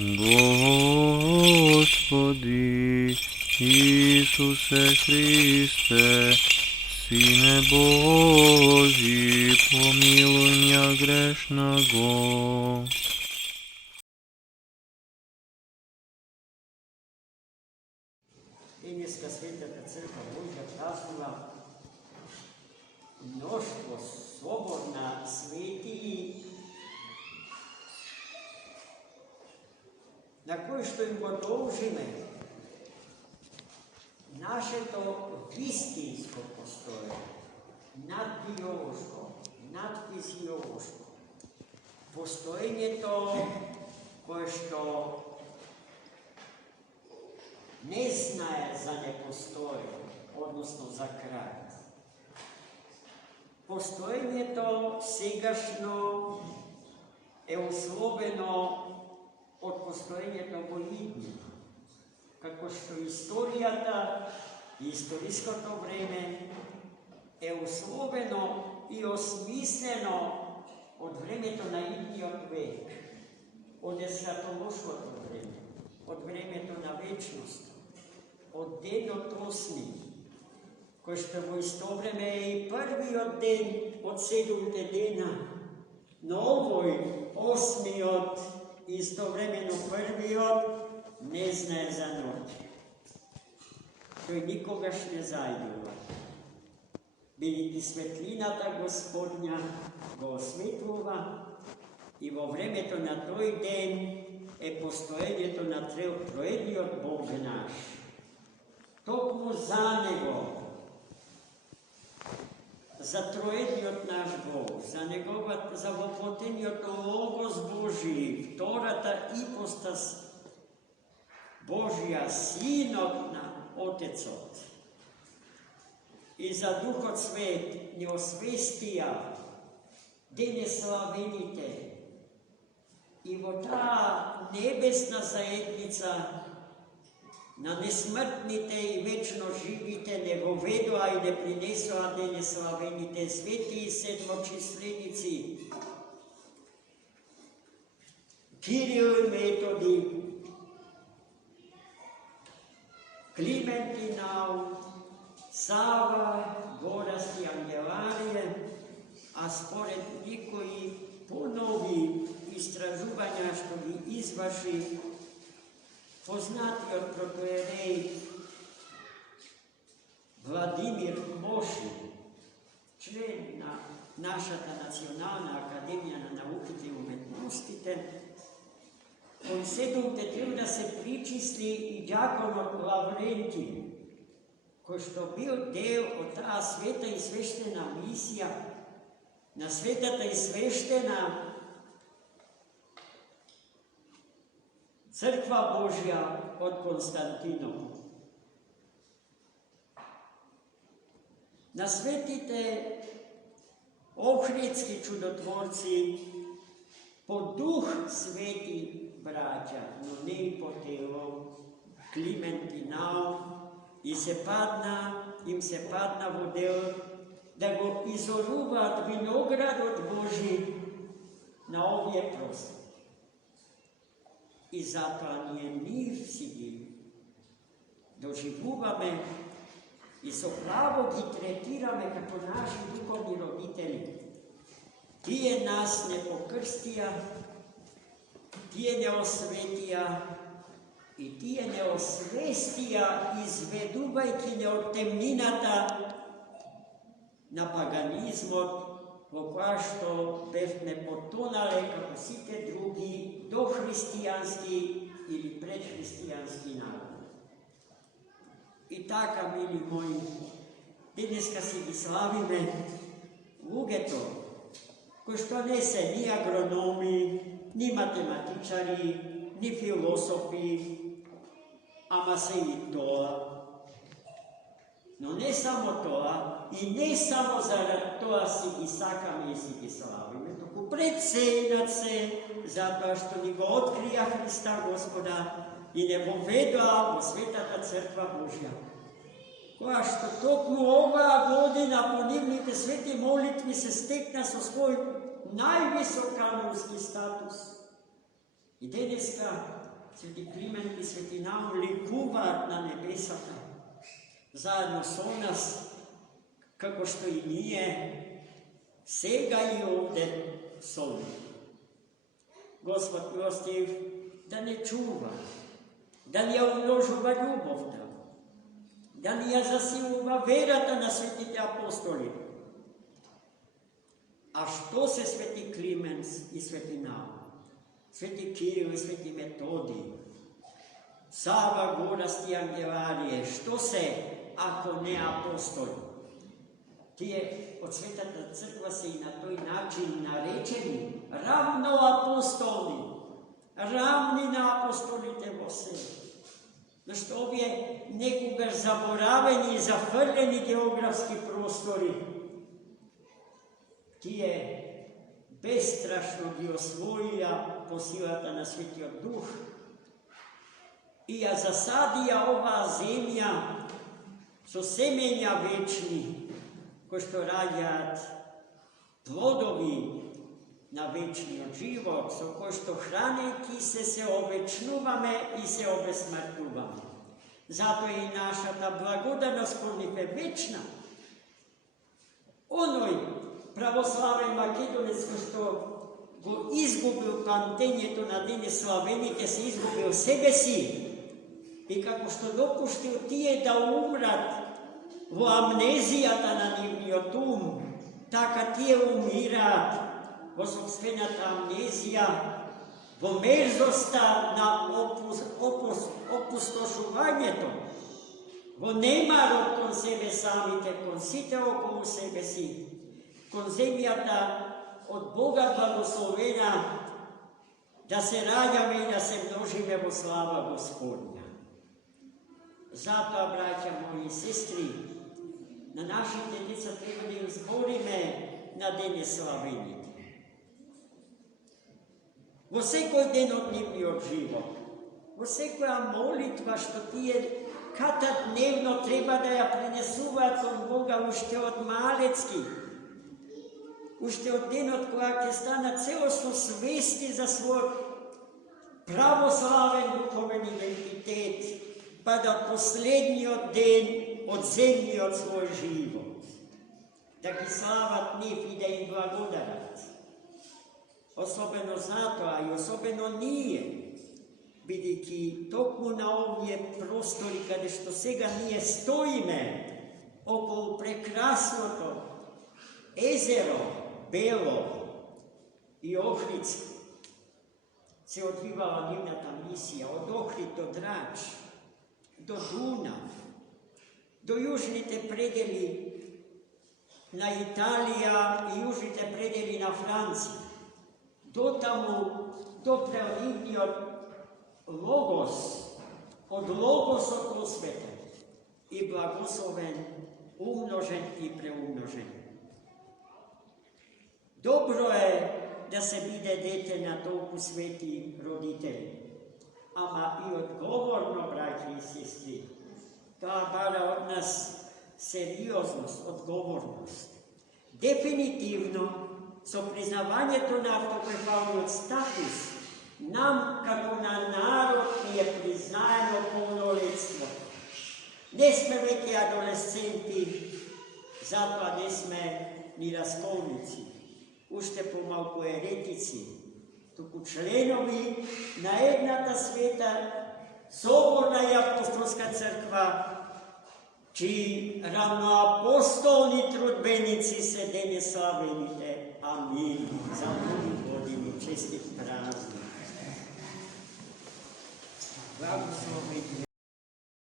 Господи Ісусе Христе, Сине Божий, помилуй меня грешного. Денеска Светата Църква Божия празнува mnoštvo собор на светии, на кои што им го должиме нашето вистинско постоење, над биолошко, над физиолошко, постоењето кое што не знае за непостоење, односно за крај. Постоењето сегашно е условено од постоењето во иднина, како што историјата и историското време е условено и осмислено од времето на идниот век, од есхатолошкото време, од времето на вечност, од денот осми, кој што во исто време е и првиот ден од 7 дена, но овој осмиот истовремено првиот не знае за ноќ. Тој никогаш не зајдува. Бидејќи светлината Господња го осветлува и во времето на тој ден е постоењето на троедниот Бог наш. Токму за Него, за троедниот наш Бог, за воплотениот Логос Божи, втората ипостас Божија, Синот на Отецот, и за Духот Свет ни освестија денеславените и во таа небесна заедница на несмртните и вечно живите не го ведоа и не принесоа денеславените свети седмочисленици Кирил и Методи, Климент и Нау, Сава, Горас и Ангеларije, а според никои понови истражувања што ги изврши познатиот протоиерей Владимир Моши, член на нашата Национална академија на науките и уметностите, кој седум треб да се причисли и ѓаконот Лаврентин, кој што бил дел од таа света и свештена мисија на светата и свештена Црква Божја од Константинопол. На светите охридски чудотворци по дух свети браќа, но не и по тело, Климент и Нау, им се падна во дел да го изоруваат виноградот Божи на овие простори. И затоа ние нив си ги доживуваме и со право ги третираме како наши духовни родители. Тие нас не покрстија, тие не осветија и тие не освестија, изведувајќи не од темнината на паганизмот, во која што бевме потонале како сите други дохристијански или предхристијански народи. И така, мили мои, денеска си ги славиме луѓето, кои што не се ни агрономи, ни математичари, ни философи, ама се и тоа. Но не само тоа, и не само зарад тоа си ги сакаме и си ги славиме, току пред се и над се, затоа што ни го открија Христа Господа и не го ведоа во Светата Црква Божја, која што токму оваа година по нивните свети молитви се стекна со свој највисок канонски статус. И денеска Sveti Kliment i Sveti Naum likuva na nebesata, zajedno so nas, kako što i nije, sega i ovde soli. Gospod milostiv, da ne čuva, da li ja umnožuva ljubovta, da li ja zasiluva verata na svetite apostoli. A što se Sveti Klimens i Sveti Naum, Sveti Kiril i Sveti Metodij, Sava Gorasti Angelarije, što se ako ne apostoli? Tije od Svetata crkva se i na toj način narečeni ravno apostoli, ravni na apostolite vose. Zašto ovdje nekoga zaboraveni i zafrljeni geografski prostori, tije bestrašno gi osvojija posilata na Svetio Duh i ja zasadija ova zemlja so semenja večni, ko što rađat plodovi na večni život, so ko što hrane ki se ovečnuvame i se obesmrtnuvame. Zato je i naša ta blagodanost konife večna. Onoj pravoslaven Makedonec, ko što go izgubil pamtenje na dene slavenike, se izgubil sebe si. I kako što dopuštil tije da umrat vo amnezijata na nivniotum, taka tije umirat vo sobstvenata amnezija, vo merzosta na opustošuvanje to, vo nemar kon sebe samite, kon site okolo sebe si, kon zemljata od Boga blagoslovena, da se rađame i da se množime vo slava Gospodnja. Zato, braća moji i sestri, na naših detica treba da izborime na dene slavenite. Vo sekoj denodnevni od život, vo sekoja molitva što ti je kada dnevno treba da ja prenesuva od Boga ušte od malecki, ušte od denot koja ke stana celostno svesti za svoj pravoslaven duhoven identitet, pa da poslednji od den od zemlji od svoj život. Da gi slavat njih i da im blagodarat. Osobeno zato, a i osobeno nije, vidiki tokmu na ovdje prostori kada što sega nije stojime okolo prekrasното ezero Belo i Ohridsko se odvivala njivnata misija od Ohrid do Drač, do Dunav, do južnite predeli na Italija i južnite predeli na Franciju, do tamo, do preodivni od Logos, od Logos okolo sveta i blagosloven, umnožen i preumnožen. Dobro je da se vide dete na toku sveti roditelji, ama i odgovorno, braći i sestri, ta bara od nas serioznost, odgovornost. Definitivno, so priznavanje to na autokefalni status, nam kako na narod je priznajeno polnoletstvo. Ne sme veki adolescenti, zato ne sme ni raskolnici, ušte pomalko eretici, tuku členovi na jednata sveta, Soborna i apostolska crkva, čiji ravnoapostolni trudbenici se dene slavenite. Amin. Za novu godinu čestit praznik. Blagoslovite.